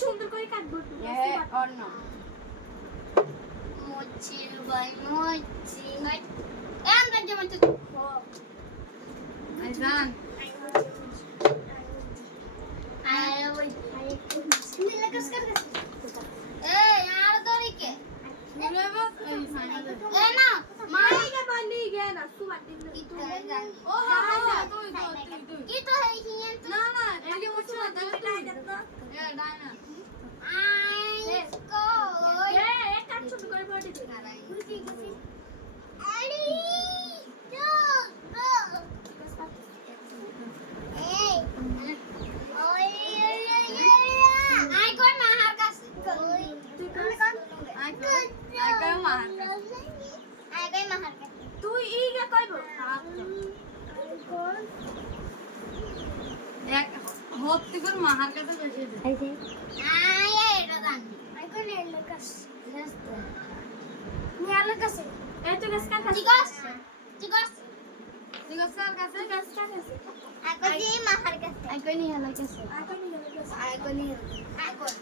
সুন্দর করে কাটবো মোচি ভাই মোচি আমরা যেমন তো আইজান আয় ওই নীলা কাজ কর এই আর দড়ি কে বুলাবা এই ফাইনাল এ না মাইকে বানি গে না সুমার দিন কি তো জান ও হ্যাঁ তুই কি তো এই হিয়েন তো না না এই যে মুছ না দাও লাইন তো এ ডাইনা আই কো এ কাট ছোট করে বডি দে বুঝি বুঝি আরে তো এই ওই আই কই মাহার কাছে তুই কোন কোন আই কই মার আই কই মাহার কাছে তুই ইগে কইব এক হত্তি করে মার কাছে বসে দে আই এটা জান আই কোন এর কাছে নিয়ার কাছে এ তুই কাছে কাছে চিকস চিকস ঠিক আছে স্যার কাছে কাছে কাছে আই কই মাহার কাছে আই কই নি হলা কাছে আই কোন এর কাছে আই কই নি আই কই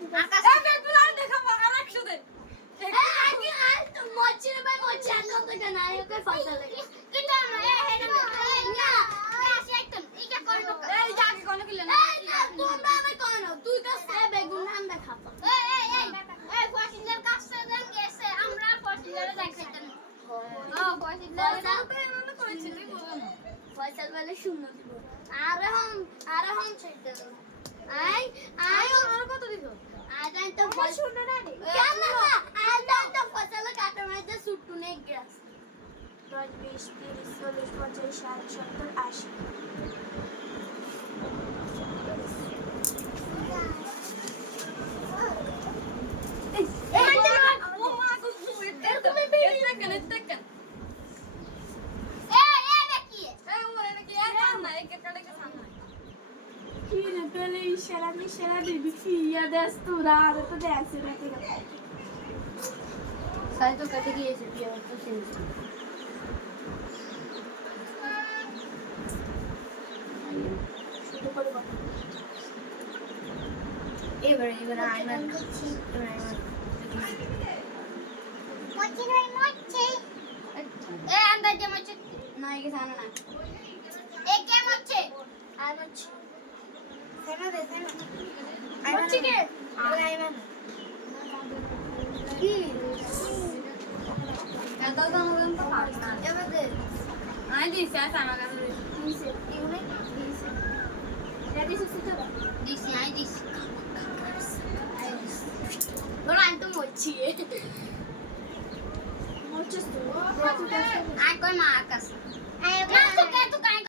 তুই আকাশ এ বে তুই আর দেখা পাকা রাখছ দে আই আই তো মোচি ভাই মোচি আনো তো কেন আই কই ফাটা লাগে কিন্তু আমরা এই না আসি একদম ইকা কই তো এই যাকে কোন কিলে না এই না তোমরা আমি কোন তুই তো সে বেগুন নাম দেখাবো এই পছন্দের কাছে দেন গেছে আমরা পছন্দের দেখাইতেন ও পছন্দের মনে করেছিলি বলো না ফয়সাল বলে শূন্য দিব আরে হম ছেড়ে দাও আই আর কত দিছো আই জান তো শুনো না রে কেন না আই জান তো ফয়সাল কাটা মাইতে সুট্টু নে গ্যাস 10 20 30 40 50 60 70 80 ও মা গো এরকম বেরিয়ে দেখেন এ দেখি এই ওরে নাকি আর না এক কাটে কে সামনে কি রে পেলে ইশারা দিবি ফিয়া দেস তোরা আর তো দেস রে সাই তো কাটে গিয়েছে বিয়ে তো শেষ শুরু করে বল এবারে আইমান মোচি ভাই মোচি এ আমরা যে মোচি না একে জানা না এ কে মোচি আর হচ্ছে সেনা দে সেনা হচ্ছে কে আইমান কি এত দাম তো পাস না এবার দে আই দিছি আর আমার কাছে দিছে ইউনে দিছে রেডি সুসি তো দিছি আই দিছি বড় আই তো মরছি হচ্ছে তো আই কই মা আকাশ আই না